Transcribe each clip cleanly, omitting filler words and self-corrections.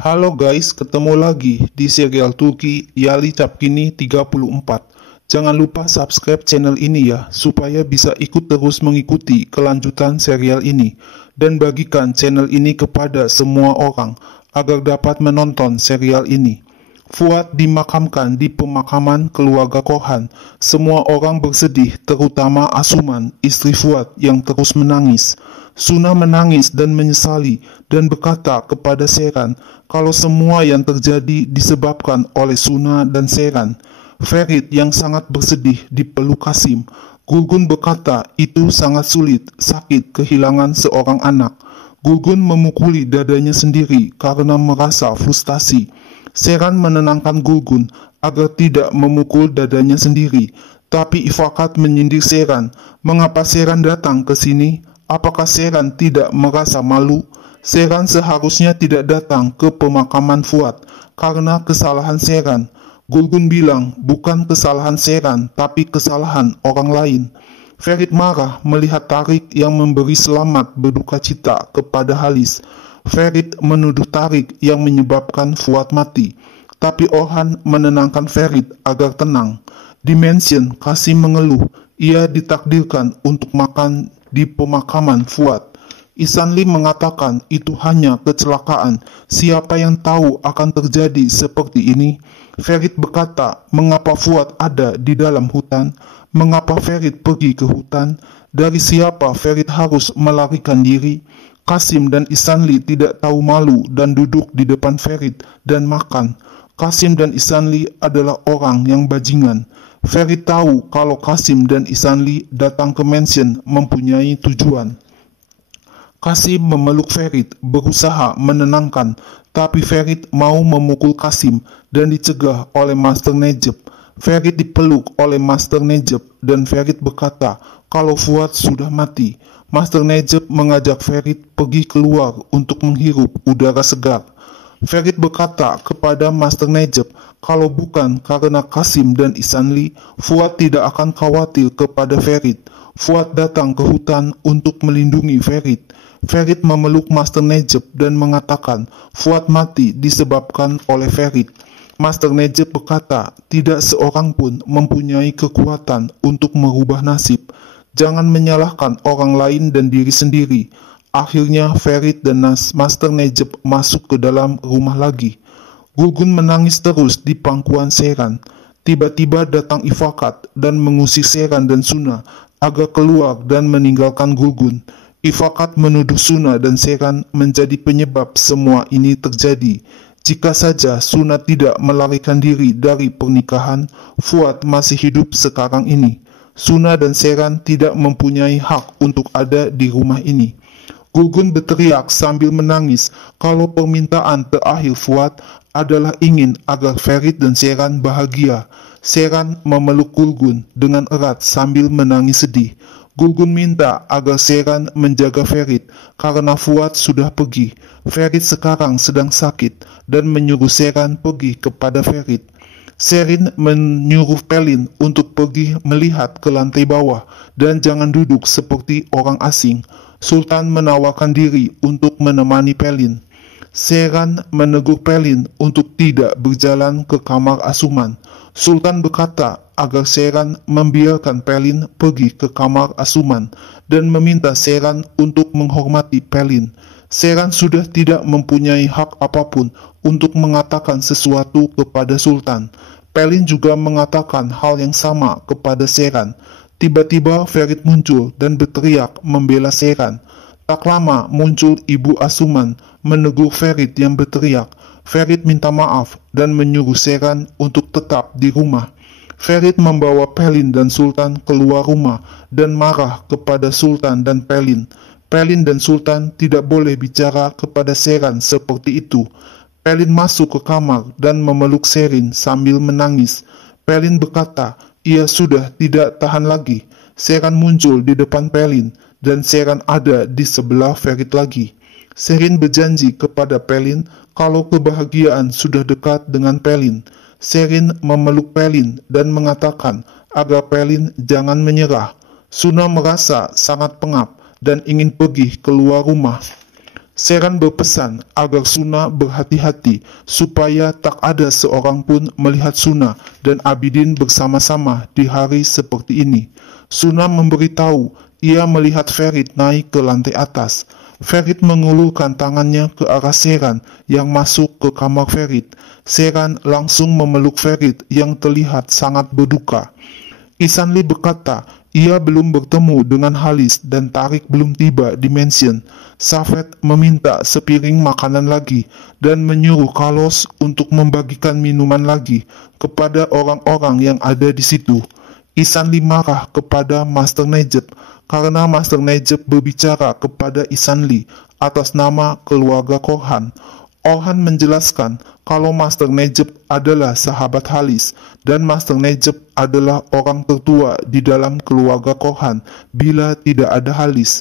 Halo guys, ketemu lagi di serial Turki Yali Çapkini 34. Jangan lupa subscribe channel ini ya, supaya bisa ikut terus mengikuti kelanjutan serial ini. Dan bagikan channel ini kepada semua orang, agar dapat menonton serial ini. Fuad dimakamkan di pemakaman keluarga Korhan. Semua orang bersedih, terutama Asuman, istri Fuad yang terus menangis. Suna menangis dan menyesali dan berkata kepada Seyran kalau semua yang terjadi disebabkan oleh Suna dan Seyran. Ferit yang sangat bersedih dipeluk Kasim. Gulgun berkata itu sangat sulit, sakit kehilangan seorang anak. Gulgun memukuli dadanya sendiri karena merasa frustasi. Seyran menenangkan Gulgun agar tidak memukul dadanya sendiri. Tapi Ifakat menyindir Seyran. Mengapa Seyran datang ke sini? Apakah Seyran tidak merasa malu? Seyran seharusnya tidak datang ke pemakaman Fuad karena kesalahan Seyran. Gulgun bilang bukan kesalahan Seyran tapi kesalahan orang lain. Ferit marah melihat Tarik yang memberi selamat berduka cita kepada Halis. Ferit menuduh Tarik yang menyebabkan Fuad mati. Tapi Orhan menenangkan Ferit agar tenang. Di mansion, Kasim mengeluh. Ia ditakdirkan untuk makan di pemakaman Fuad. Isanli mengatakan itu hanya kecelakaan. Siapa yang tahu akan terjadi seperti ini? Ferit berkata, mengapa Fuad ada di dalam hutan? Mengapa Ferit pergi ke hutan? Dari siapa Ferit harus melarikan diri? Kasim dan Isanli tidak tahu malu dan duduk di depan Ferit dan makan. Kasim dan Isanli adalah orang yang bajingan. Ferit tahu kalau Kasim dan Isanli datang ke mansion mempunyai tujuan. Kasim memeluk Ferit, berusaha menenangkan, tapi Ferit mau memukul Kasim dan dicegah oleh Master Nejep. Ferit dipeluk oleh Master Nejep dan Ferit berkata kalau Fuad sudah mati. Master Nejep mengajak Ferit pergi keluar untuk menghirup udara segar. Ferit berkata kepada Master Nejep kalau bukan karena Kasim dan Isanli, Fuad tidak akan khawatir kepada Ferit. Fuad datang ke hutan untuk melindungi Ferit. Ferit memeluk Master Nejep dan mengatakan Fuad mati disebabkan oleh Ferit. Master Nejep berkata tidak seorang pun mempunyai kekuatan untuk merubah nasib. Jangan menyalahkan orang lain dan diri sendiri. Akhirnya Ferit dan Master Nejep masuk ke dalam rumah lagi. Gulgun menangis terus di pangkuan Seyran. Tiba-tiba datang Ifakat dan mengusir Seyran dan Suna agar keluar dan meninggalkan Gulgun. Ifakat menuduh Suna dan Seyran menjadi penyebab semua ini terjadi. Jika saja Suna tidak melarikan diri dari pernikahan, Fuad masih hidup sekarang ini. Suna dan Seyran tidak mempunyai hak untuk ada di rumah ini. Gulgun berteriak sambil menangis kalau permintaan terakhir Fuad adalah ingin agar Ferit dan Seyran bahagia. Seyran memeluk Gulgun dengan erat sambil menangis sedih. Gulgun minta agar Seyran menjaga Ferit karena Fuad sudah pergi. Ferit sekarang sedang sakit dan menyuruh Seyran pergi kepada Ferit. Seyran menyuruh Pelin untuk pergi melihat ke lantai bawah dan jangan duduk seperti orang asing. Sultan menawarkan diri untuk menemani Pelin. Seyran menegur Pelin untuk tidak berjalan ke kamar Asuman. Sultan berkata agar Seyran membiarkan Pelin pergi ke kamar Asuman dan meminta Seyran untuk menghormati Pelin. Seyran sudah tidak mempunyai hak apapun untuk mengatakan sesuatu kepada Sultan. Pelin juga mengatakan hal yang sama kepada Seyran. Tiba-tiba Ferit muncul dan berteriak membela Seyran. Tak lama muncul Ibu Asuman menegur Ferit yang berteriak. Ferit minta maaf dan menyuruh Seyran untuk tetap di rumah. Ferit membawa Pelin dan Sultan keluar rumah dan marah kepada Sultan dan Pelin. Pelin dan Sultan tidak boleh bicara kepada Seyran seperti itu. Pelin masuk ke kamar dan memeluk Seyran sambil menangis. Pelin berkata, ia sudah tidak tahan lagi. Seyran muncul di depan Pelin dan Seyran ada di sebelah Ferit lagi. Seyran berjanji kepada Pelin kalau kebahagiaan sudah dekat dengan Pelin. Seyran memeluk Pelin dan mengatakan agar Pelin jangan menyerah. Suna merasa sangat pengap dan ingin pergi keluar rumah. Seran berpesan agar Suna berhati-hati supaya tak ada seorang pun melihat Suna dan Abidin bersama-sama di hari seperti ini. Suna memberitahu ia melihat Ferit naik ke lantai atas. Ferit mengulurkan tangannya ke arah Seran yang masuk ke kamar Ferit. Seran langsung memeluk Ferit yang terlihat sangat berduka. Ihsanli berkata, ia belum bertemu dengan Halis dan Tarik belum tiba di mansion. Safet meminta sepiring makanan lagi dan menyuruh Carlos untuk membagikan minuman lagi kepada orang-orang yang ada di situ. Ihsanli marah kepada Master Najib karena Master Najib berbicara kepada Ihsanli atas nama keluarga Korhan. Orhan menjelaskan kalau Master Najib adalah sahabat Halis dan Master Najib adalah orang tertua di dalam keluarga Korhan bila tidak ada Halis.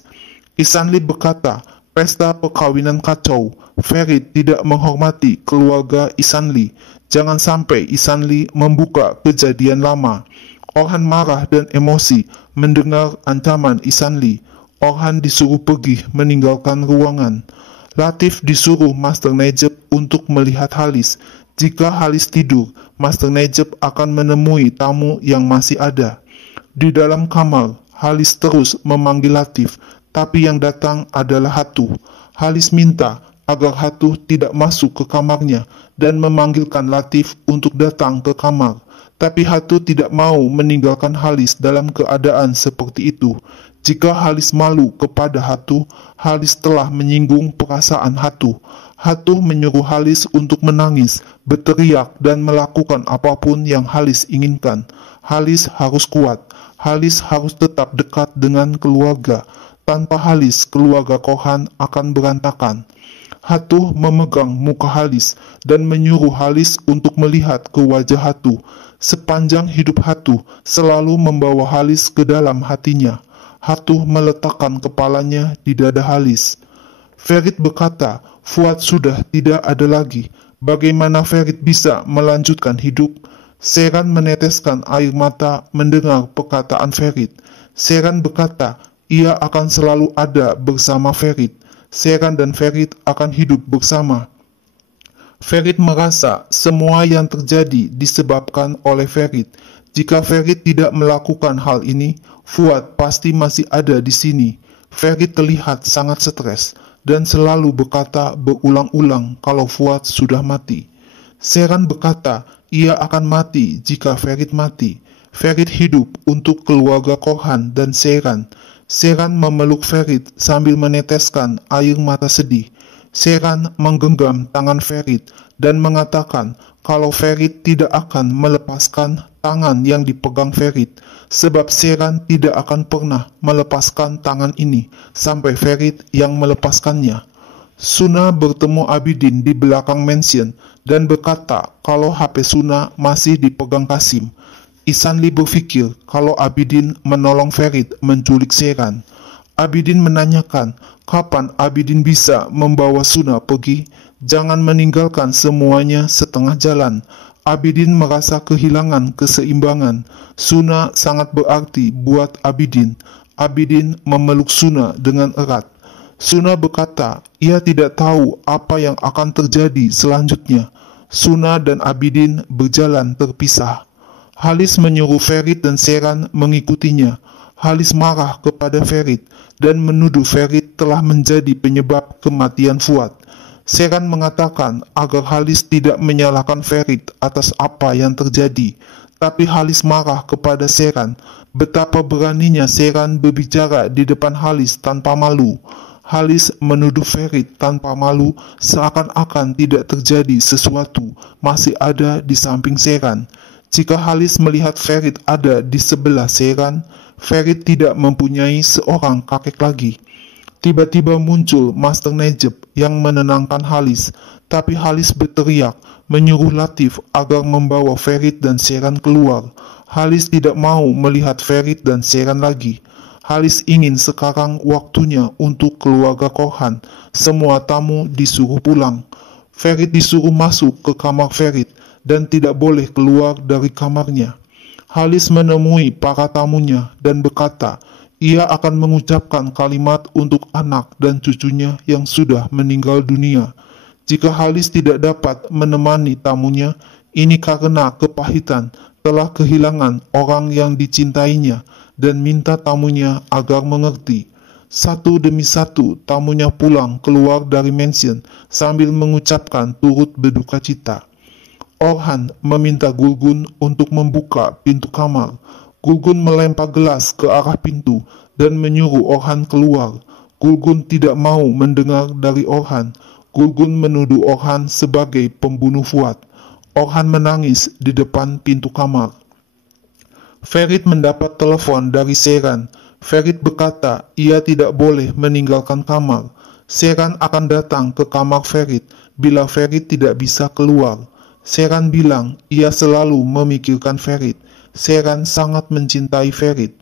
Ihsanli berkata, pesta perkawinan kacau. Ferit tidak menghormati keluarga Ihsanli. Jangan sampai Ihsanli membuka kejadian lama. Orhan marah dan emosi mendengar ancaman Ihsanli. Orhan disuruh pergi meninggalkan ruangan. Latif disuruh Master Najib untuk melihat Halis. Jika Halis tidur, Master Najib akan menemui tamu yang masih ada. Di dalam kamar, Halis terus memanggil Latif, tapi yang datang adalah Hatu. Halis minta agar Hatu tidak masuk ke kamarnya dan memanggilkan Latif untuk datang ke kamar. Tapi Hatu tidak mau meninggalkan Halis dalam keadaan seperti itu. Jika Halis malu kepada Hatu, Halis telah menyinggung perasaan Hatu. Hatu menyuruh Halis untuk menangis, berteriak, dan melakukan apapun yang Halis inginkan. Halis harus kuat. Halis harus tetap dekat dengan keluarga. Tanpa Halis, keluarga Korhan akan berantakan. Hatu memegang muka Halis dan menyuruh Halis untuk melihat ke wajah Hatu. Sepanjang hidup Hatu selalu membawa Halis ke dalam hatinya. Hatu meletakkan kepalanya di dada Halis. Ferit berkata, Fuad sudah tidak ada lagi. Bagaimana Ferit bisa melanjutkan hidup? Seran meneteskan air mata mendengar perkataan Ferit. Seran berkata, ia akan selalu ada bersama Ferit. Seran dan Ferit akan hidup bersama. Ferit merasa semua yang terjadi disebabkan oleh Ferit. Jika Ferit tidak melakukan hal ini, Fuad pasti masih ada di sini. Ferit terlihat sangat stres dan selalu berkata berulang-ulang kalau Fuad sudah mati. Seran berkata ia akan mati jika Ferit mati. Ferit hidup untuk keluarga Korhan dan Seran. Seran memeluk Ferit sambil meneteskan air mata sedih. Seran menggenggam tangan Ferit dan mengatakan kalau Ferit tidak akan melepaskan tangan yang dipegang Ferit, sebab Seran tidak akan pernah melepaskan tangan ini sampai Ferit yang melepaskannya. Suna bertemu Abidin di belakang mansion dan berkata kalau HP Suna masih dipegang Kasim. Ihsanli berpikir kalau Abidin menolong Ferit menculik Seran. Abidin menanyakan kapan Abidin bisa membawa Suna pergi. Jangan meninggalkan semuanya setengah jalan. Abidin merasa kehilangan keseimbangan. Suna sangat berarti buat Abidin. Abidin memeluk Suna dengan erat. Suna berkata, ia tidak tahu apa yang akan terjadi selanjutnya. Suna dan Abidin berjalan terpisah. Halis menyuruh Ferit dan Seran mengikutinya. Halis marah kepada Ferit dan menuduh Ferit telah menjadi penyebab kematian Fuad. Seran mengatakan agar Halis tidak menyalahkan Ferit atas apa yang terjadi. Tapi Halis marah kepada Seran. Betapa beraninya Seran berbicara di depan Halis tanpa malu. Halis menuduh Ferit tanpa malu seakan-akan tidak terjadi sesuatu masih ada di samping Seran. Jika Halis melihat Ferit ada di sebelah Seran, Ferit tidak mempunyai seorang kakek lagi. Tiba-tiba muncul Master Najib yang menenangkan Halis, tapi Halis berteriak menyuruh Latif agar membawa Ferit dan Seran keluar. Halis tidak mau melihat Ferit dan Seran lagi. Halis ingin sekarang waktunya untuk keluarga Korhan. Semua tamu disuruh pulang. Ferit disuruh masuk ke kamar Ferit dan tidak boleh keluar dari kamarnya. Halis menemui para tamunya dan berkata, Ia akan mengucapkan kalimat untuk anak dan cucunya yang sudah meninggal dunia. Jika Halis tidak dapat menemani tamunya, ini karena kepahitan telah kehilangan orang yang dicintainya dan minta tamunya agar mengerti. Satu demi satu tamunya pulang keluar dari mansion sambil mengucapkan turut berduka cita. Orhan meminta Gulgun untuk membuka pintu kamar. Gulgun melempar gelas ke arah pintu dan menyuruh Orhan keluar. Gulgun tidak mau mendengar dari Orhan. Gulgun menuduh Orhan sebagai pembunuh Fuad. Orhan menangis di depan pintu kamar. Ferit mendapat telepon dari Seyran. Ferit berkata ia tidak boleh meninggalkan kamar. Seyran akan datang ke kamar Ferit bila Ferit tidak bisa keluar. Seyran bilang ia selalu memikirkan Ferit. Seyran sangat mencintai Ferit.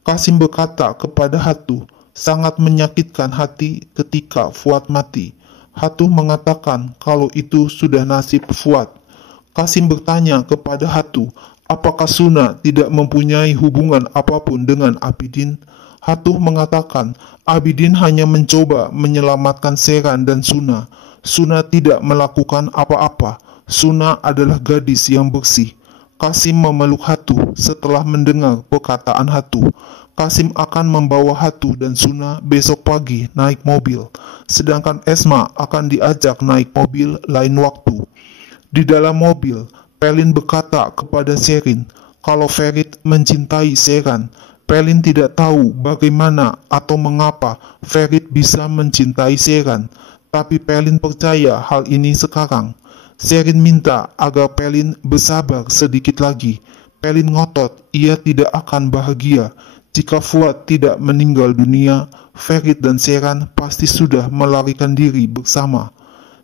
Kasim berkata kepada Hatu, sangat menyakitkan hati ketika Fuad mati. Hatu mengatakan kalau itu sudah nasib Fuad. Kasim bertanya kepada Hatu, apakah Suna tidak mempunyai hubungan apapun dengan Abidin? Hatu mengatakan, Abidin hanya mencoba menyelamatkan Seyran dan Suna. Suna tidak melakukan apa-apa. Suna adalah gadis yang bersih. Kasim memeluk Hatu setelah mendengar perkataan Hatu. Kasim akan membawa Hatu dan Suna besok pagi naik mobil, sedangkan Esma akan diajak naik mobil lain waktu. Di dalam mobil, Pelin berkata kepada Sherin kalau Ferit mencintai Seyran. Pelin tidak tahu bagaimana atau mengapa Ferit bisa mencintai Seyran, tapi Pelin percaya hal ini sekarang. Sherin minta agar Pelin bersabar sedikit lagi. Pelin ngotot ia tidak akan bahagia. Jika Fuad tidak meninggal dunia, Ferit dan Seyran pasti sudah melarikan diri bersama.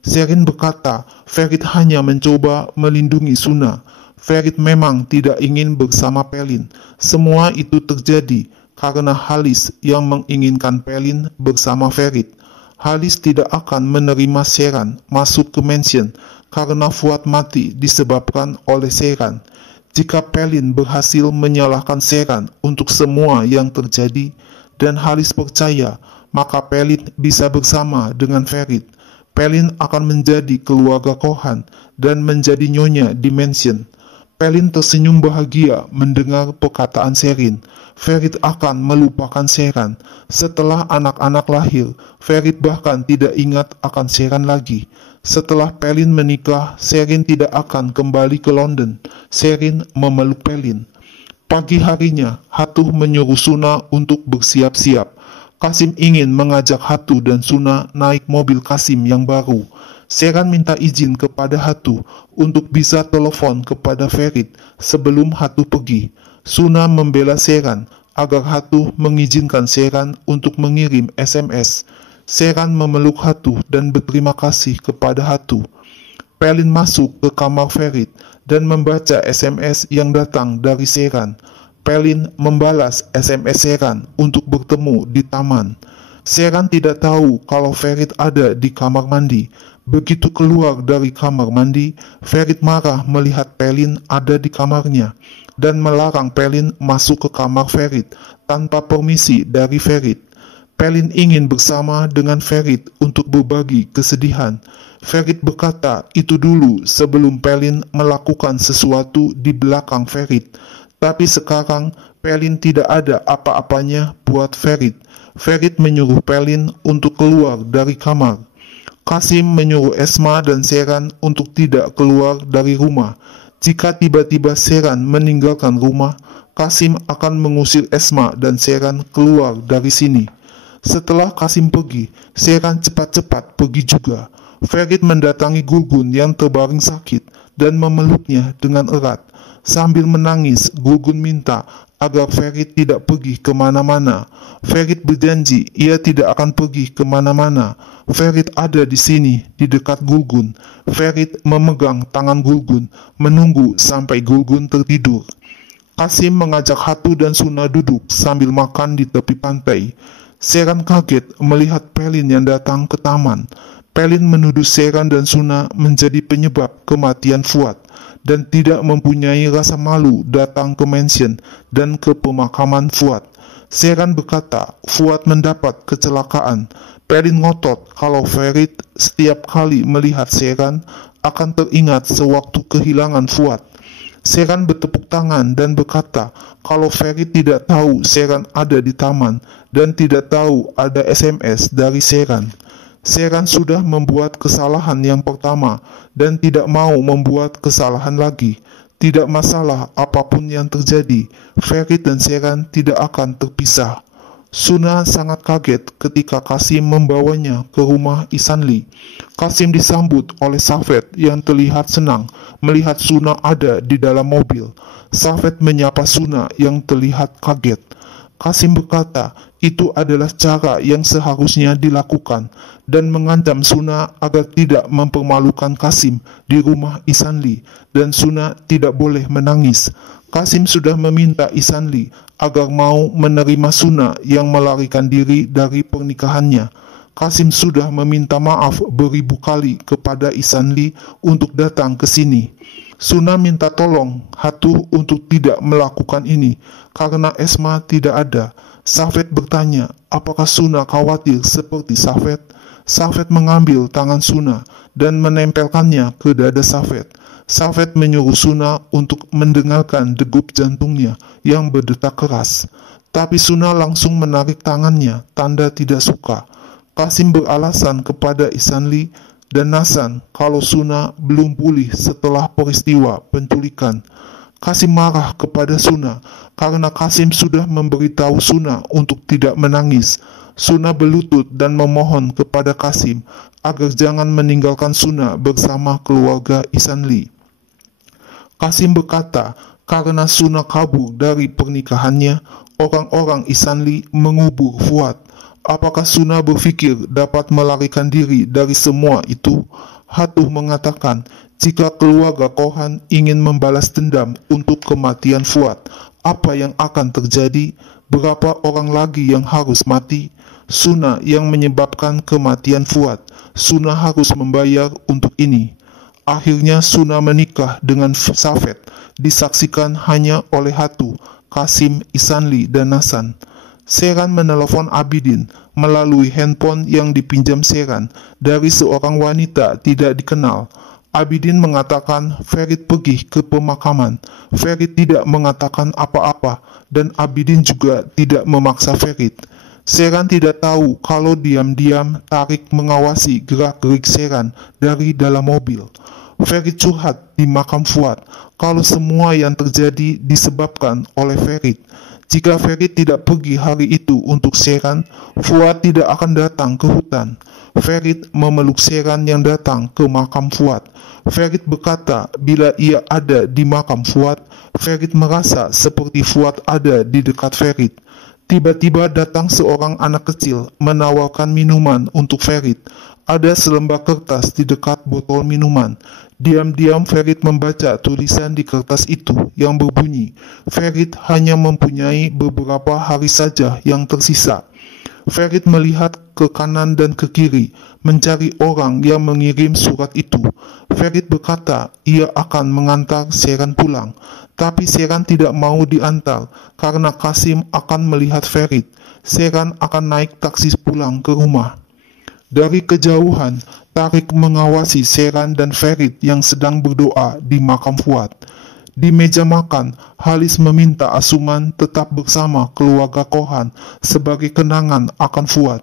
Sherin berkata, Ferit hanya mencoba melindungi Suna. Ferit memang tidak ingin bersama Pelin. Semua itu terjadi karena Halis yang menginginkan Pelin bersama Ferit. Halis tidak akan menerima Seyran masuk ke mansion karena Fuad mati disebabkan oleh Seyran. Jika Pelin berhasil menyalahkan Seyran untuk semua yang terjadi dan Halis percaya, maka Pelin bisa bersama dengan Ferit. Pelin akan menjadi keluarga Korhan dan menjadi nyonya di mansion. Pelin tersenyum bahagia mendengar perkataan Sherin. Ferit akan melupakan Seyran. Setelah anak-anak lahir, Ferit bahkan tidak ingat akan Seyran lagi. Setelah Pelin menikah, Sherin tidak akan kembali ke London. Sherin memeluk Pelin. Pagi harinya, Hatu menyuruh Suna untuk bersiap-siap. Kasim ingin mengajak Hatu dan Suna naik mobil Kasim yang baru. Seyran minta izin kepada Hatu untuk bisa telepon kepada Ferit sebelum Hatu pergi. Suna membela Seyran agar Hatu mengizinkan Seyran untuk mengirim SMS. Seyran memeluk Hatu dan berterima kasih kepada Hatu. Pelin masuk ke kamar Ferit dan membaca SMS yang datang dari Seyran. Pelin membalas SMS Seyran untuk bertemu di taman. Seyran tidak tahu kalau Ferit ada di kamar mandi. Begitu keluar dari kamar mandi, Ferit marah melihat Pelin ada di kamarnya dan melarang Pelin masuk ke kamar Ferit tanpa permisi dari Ferit. Pelin ingin bersama dengan Ferit untuk berbagi kesedihan. Ferit berkata itu dulu sebelum Pelin melakukan sesuatu di belakang Ferit. Tapi sekarang Pelin tidak ada apa-apanya buat Ferit. Ferit menyuruh Pelin untuk keluar dari kamar. Kasim menyuruh Esma dan Seyran untuk tidak keluar dari rumah. Jika tiba-tiba Seyran meninggalkan rumah, Kasim akan mengusir Esma dan Seyran keluar dari sini. Setelah Kasim pergi, Seyran cepat-cepat pergi juga. Ferit mendatangi Gulgun yang terbaring sakit dan memeluknya dengan erat. Sambil menangis, Gulgun minta agar Ferit tidak pergi kemana-mana. Ferit berjanji ia tidak akan pergi kemana-mana. Ferit ada di sini, di dekat Gulgun. Ferit memegang tangan Gulgun, menunggu sampai Gulgun tertidur. Kasim mengajak Hatu dan Suna duduk sambil makan di tepi pantai. Seyran kaget melihat Pelin yang datang ke taman. Pelin menuduh Seyran dan Suna menjadi penyebab kematian Fuad dan tidak mempunyai rasa malu datang ke mansion dan ke pemakaman Fuad. Seran berkata Fuad mendapat kecelakaan. Perin ngotot kalau Ferit setiap kali melihat Seran akan teringat sewaktu kehilangan Fuad. Seran bertepuk tangan dan berkata kalau Ferit tidak tahu Seran ada di taman dan tidak tahu ada SMS dari Seran. Seran sudah membuat kesalahan yang pertama dan tidak mau membuat kesalahan lagi. Tidak masalah apapun yang terjadi, Ferit dan Seran tidak akan terpisah. Suna sangat kaget ketika Qasim membawanya ke rumah Ihsanli. Qasim disambut oleh Safed yang terlihat senang melihat Suna ada di dalam mobil. Safed menyapa Suna yang terlihat kaget. Qasim berkata itu adalah cara yang seharusnya dilakukan dan mengancam Suna agar tidak mempermalukan Qasim di rumah Ihsanli dan Suna tidak boleh menangis. Qasim sudah meminta Ihsanli agar mau menerima Suna yang melarikan diri dari pernikahannya. Qasim sudah meminta maaf beribu kali kepada Ihsanli untuk datang ke sini. Suna minta tolong Hatuh untuk tidak melakukan ini karena Esma tidak ada. Safed bertanya, apakah Suna khawatir seperti Safed? Safed mengambil tangan Suna dan menempelkannya ke dada Safed. Safed menyuruh Suna untuk mendengarkan degup jantungnya yang berdetak keras. Tapi Suna langsung menarik tangannya, tanda tidak suka. Qasim beralasan kepada Ihsanli dan Nasan kalau Suna belum pulih setelah peristiwa penculikan. Qasim marah kepada Suna karena Qasim sudah memberitahu Suna untuk tidak menangis. Suna berlutut dan memohon kepada Qasim agar jangan meninggalkan Suna bersama keluarga Ihsanli. Qasim berkata, karena Suna kabur dari pernikahannya, orang-orang Ihsanli mengubur Fuad. Apakah Suna berpikir dapat melarikan diri dari semua itu? Hatuh mengatakan, jika keluarga Korhan ingin membalas dendam untuk kematian Fuad, apa yang akan terjadi? Berapa orang lagi yang harus mati? Suna yang menyebabkan kematian Fuad. Suna harus membayar untuk ini. Akhirnya Suna menikah dengan Safed, disaksikan hanya oleh Hatuh, Qasim, Ihsanli, dan Nasan. Seran menelepon Abidin melalui handphone yang dipinjam Seran dari seorang wanita tidak dikenal. Abidin mengatakan Ferit pergi ke pemakaman. Ferit tidak mengatakan apa-apa dan Abidin juga tidak memaksa Ferit. Seran tidak tahu kalau diam-diam Tarik mengawasi gerak-gerik Seran dari dalam mobil. Ferit curhat di makam Fuad kalau semua yang terjadi disebabkan oleh Ferit. Jika Ferit tidak pergi hari itu untuk Seran, Fuad tidak akan datang ke hutan. Ferit memeluk Seran yang datang ke makam Fuad. Ferit berkata bila ia ada di makam Fuad, Ferit merasa seperti Fuad ada di dekat Ferit. Tiba-tiba datang seorang anak kecil menawarkan minuman untuk Ferit. Ada selembar kertas di dekat botol minuman. Diam-diam Ferit membaca tulisan di kertas itu yang berbunyi, Ferit hanya mempunyai beberapa hari saja yang tersisa. Ferit melihat ke kanan dan ke kiri, mencari orang yang mengirim surat itu. Ferit berkata ia akan mengantar Seran pulang, tapi Seran tidak mau diantar karena Qasim akan melihat Ferit. Seran akan naik taksi pulang ke rumah. Dari kejauhan, Tarik mengawasi Seran dan Ferit yang sedang berdoa di makam Fuad. Di meja makan, Halis meminta Asuman tetap bersama keluarga Korhan sebagai kenangan akan Fuad.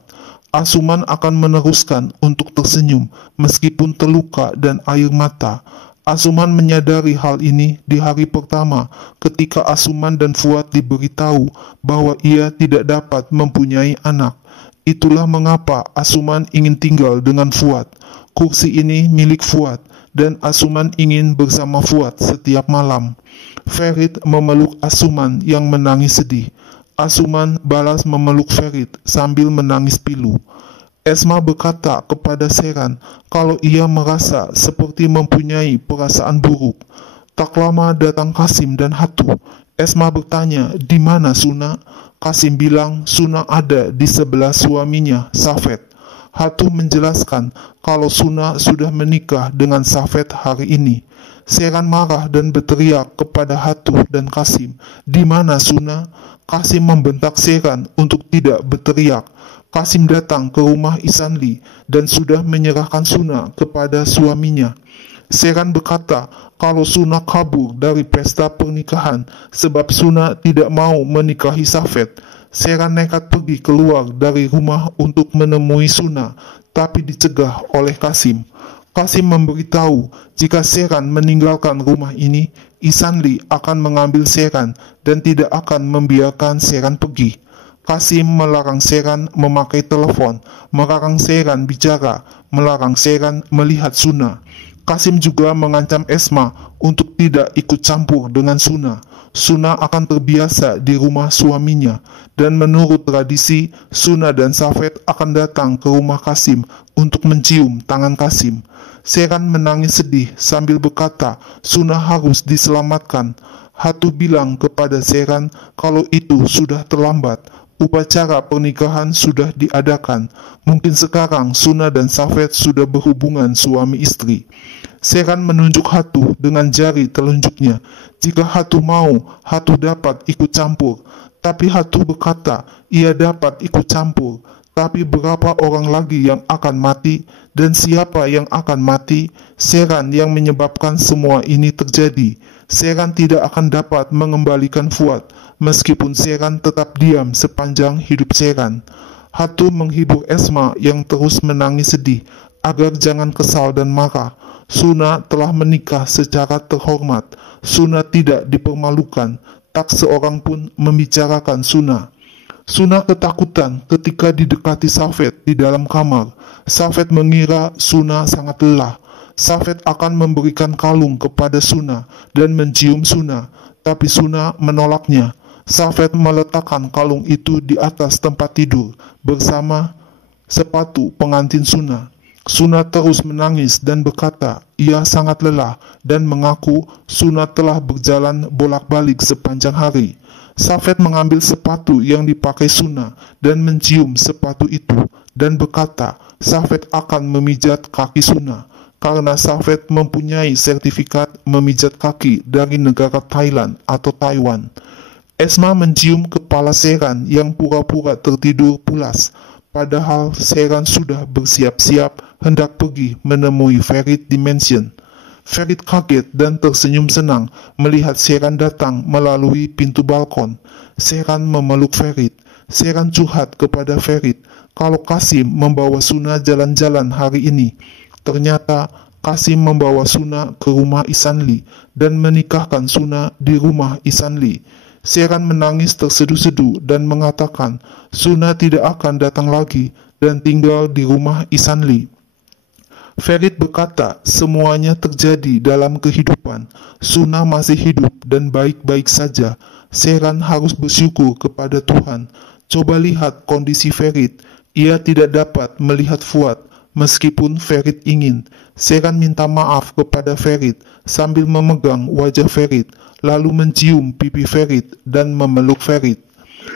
Asuman akan meneruskan untuk tersenyum meskipun terluka dan air mata. Asuman menyadari hal ini di hari pertama ketika Asuman dan Fuad diberitahu bahwa ia tidak dapat mempunyai anak. Itulah mengapa Asuman ingin tinggal dengan Fuad. Kursi ini milik Fuad dan Asuman ingin bersama Fuad setiap malam. Ferit memeluk Asuman yang menangis sedih. Asuman balas memeluk Ferit sambil menangis pilu. Esma berkata kepada Seran kalau ia merasa seperti mempunyai perasaan buruk. Tak lama datang Qasim dan Hatuh. Esma bertanya, di mana Suna? Qasim bilang Suna ada di sebelah suaminya, Safed. Hatuh menjelaskan kalau Suna sudah menikah dengan Safed hari ini. Seran marah dan berteriak kepada Hatuh dan Qasim, di mana Suna? Kasim membentak Seran untuk tidak berteriak. Kasim datang ke rumah Ihsanli dan sudah menyerahkan Suna kepada suaminya. Seran berkata kalau Suna kabur dari pesta pernikahan sebab Suna tidak mau menikahi Safed. Seran nekat pergi keluar dari rumah untuk menemui Suna, tapi dicegah oleh Kasim. Kasim memberitahu jika Seran meninggalkan rumah ini, Ihsanli akan mengambil Seran dan tidak akan membiarkan Seran pergi. Kasim melarang Seran memakai telepon, melarang Seran bicara, melarang Seran melihat Suna. Kasim juga mengancam Esma untuk tidak ikut campur dengan Suna. Suna akan terbiasa di rumah suaminya, dan menurut tradisi, Suna dan Safed akan datang ke rumah Kasim untuk mencium tangan Kasim. Seran menangis sedih sambil berkata, Suna harus diselamatkan. Hatu bilang kepada Seran kalau itu sudah terlambat. Upacara pernikahan sudah diadakan. Mungkin sekarang Suna dan Safed sudah berhubungan suami istri. Seran menunjuk Hatu dengan jari telunjuknya. Jika Hatu mau, Hatu dapat ikut campur. Tapi Hatu berkata, ia dapat ikut campur. Tapi berapa orang lagi yang akan mati, dan siapa yang akan mati? Seran yang menyebabkan semua ini terjadi. Seran tidak akan dapat mengembalikan Fuad, meskipun Seran tetap diam sepanjang hidup Seran. Hatu menghibur Esma yang terus menangis sedih, agar jangan kesal dan marah. Suna telah menikah secara terhormat. Suna tidak dipermalukan. Tak seorang pun membicarakan Suna. Suna ketakutan ketika didekati Safed di dalam kamar. Safed mengira Suna sangat lelah. Safed akan memberikan kalung kepada Suna dan mencium Suna, tapi Suna menolaknya. Safed meletakkan kalung itu di atas tempat tidur bersama sepatu pengantin Suna. Suna terus menangis dan berkata ia sangat lelah dan mengaku Suna telah berjalan bolak-balik sepanjang hari. Safed mengambil sepatu yang dipakai Suna dan mencium sepatu itu dan berkata Safed akan memijat kaki Suna karena Safed mempunyai sertifikat memijat kaki dari negara Thailand atau Taiwan. Esma mencium kepala Seran yang pura-pura tertidur pulas. Padahal Seran sudah bersiap-siap hendak pergi menemui Ferit di mansion. Ferit kaget dan tersenyum senang melihat Seran datang melalui pintu balkon. Seran memeluk Ferit. Seran curhat kepada Ferit kalau Kasim membawa Suna jalan-jalan hari ini. Ternyata Kasim membawa Suna ke rumah Ihsanli dan menikahkan Suna di rumah Ihsanli. Seran menangis terseduh-seduh dan mengatakan Suna tidak akan datang lagi dan tinggal di rumah Ihsanli. Ferit berkata semuanya terjadi dalam kehidupan. Suna masih hidup dan baik-baik saja. Seran harus bersyukur kepada Tuhan. Coba lihat kondisi Ferit. Ia tidak dapat melihat Fuad meskipun Ferit ingin. Seran minta maaf kepada Ferit sambil memegang wajah Ferit, lalu mencium pipi Ferit dan memeluk Ferit.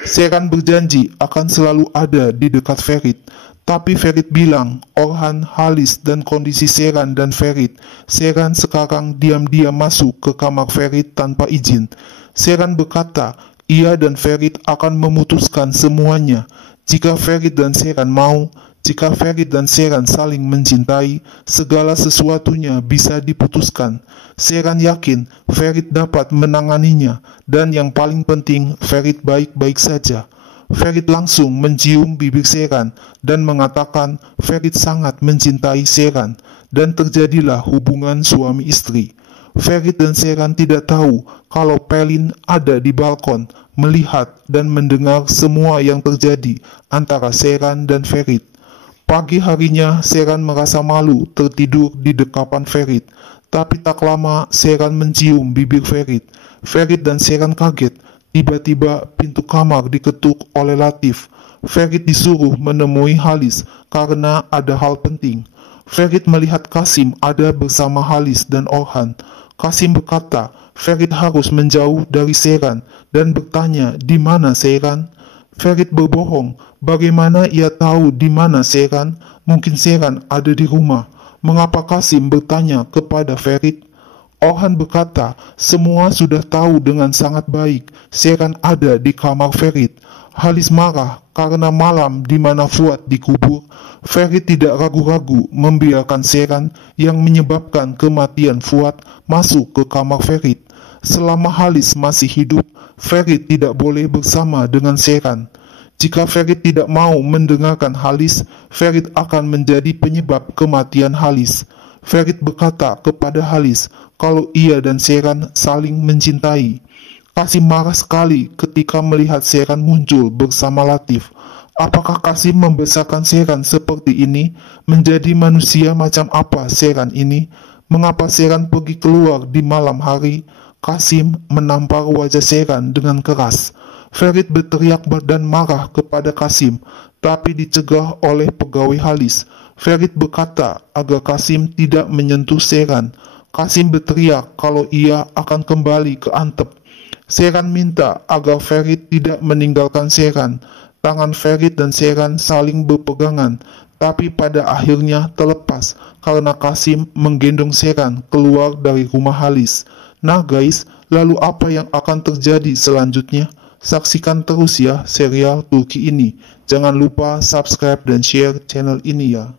Seran berjanji akan selalu ada di dekat Ferit. Tapi Ferit bilang, Orhan, Halis, dan kondisi Seran dan Ferit. Seran sekarang diam-diam masuk ke kamar Ferit tanpa izin. Seran berkata, ia dan Ferit akan memutuskan semuanya. Jika Ferit dan Seran mau, jika Ferit dan Seran saling mencintai, segala sesuatunya bisa diputuskan. Seran yakin Ferit dapat menanganinya, dan yang paling penting, Ferit baik-baik saja. Ferit langsung mencium bibir Seran dan mengatakan Ferit sangat mencintai Seran, dan terjadilah hubungan suami istri. Ferit dan Seran tidak tahu kalau Pelin ada di balkon, melihat dan mendengar semua yang terjadi antara Seran dan Ferit. Pagi harinya, Seran merasa malu tertidur di dekapan Ferit. Tapi tak lama, Seran mencium bibir Ferit. Ferit dan Seran kaget. Tiba-tiba pintu kamar diketuk oleh Latif. Ferit disuruh menemui Halis karena ada hal penting. Ferit melihat Kasim ada bersama Halis dan Orhan. Kasim berkata, Ferit harus menjauh dari Seran dan bertanya di mana Seran. Ferit berbohong. Bagaimana ia tahu di mana Seran? Mungkin Seran ada di rumah. Mengapa Kasim bertanya kepada Ferit? Orhan berkata, semua sudah tahu dengan sangat baik Seyran ada di kamar Ferit. Halis marah karena malam di mana Fuad dikubur, Ferit tidak ragu-ragu membiarkan Seyran yang menyebabkan kematian Fuad masuk ke kamar Ferit. Selama Halis masih hidup, Ferit tidak boleh bersama dengan Seyran. Jika Ferit tidak mau mendengarkan Halis, Ferit akan menjadi penyebab kematian Halis. Ferit berkata kepada Halis kalau ia dan Seyran saling mencintai. Kasim marah sekali ketika melihat Seyran muncul bersama Latif. Apakah Kasim membesarkan Seyran seperti ini? Menjadi manusia macam apa Seyran ini? Mengapa Seyran pergi keluar di malam hari? Kasim menampar wajah Seyran dengan keras. Ferit berteriak dan marah kepada Kasim, tapi dicegah oleh pegawai Halis. Ferit berkata agar Kasim tidak menyentuh Seyran. Kasim berteriak kalau ia akan kembali ke Antep. Seyran minta agar Ferit tidak meninggalkan Seyran. Tangan Ferit dan Seyran saling berpegangan, tapi pada akhirnya terlepas karena Kasim menggendong Seyran keluar dari rumah Halis. Nah guys, lalu apa yang akan terjadi selanjutnya? Saksikan terus ya serial Turki ini. Jangan lupa subscribe dan share channel ini ya.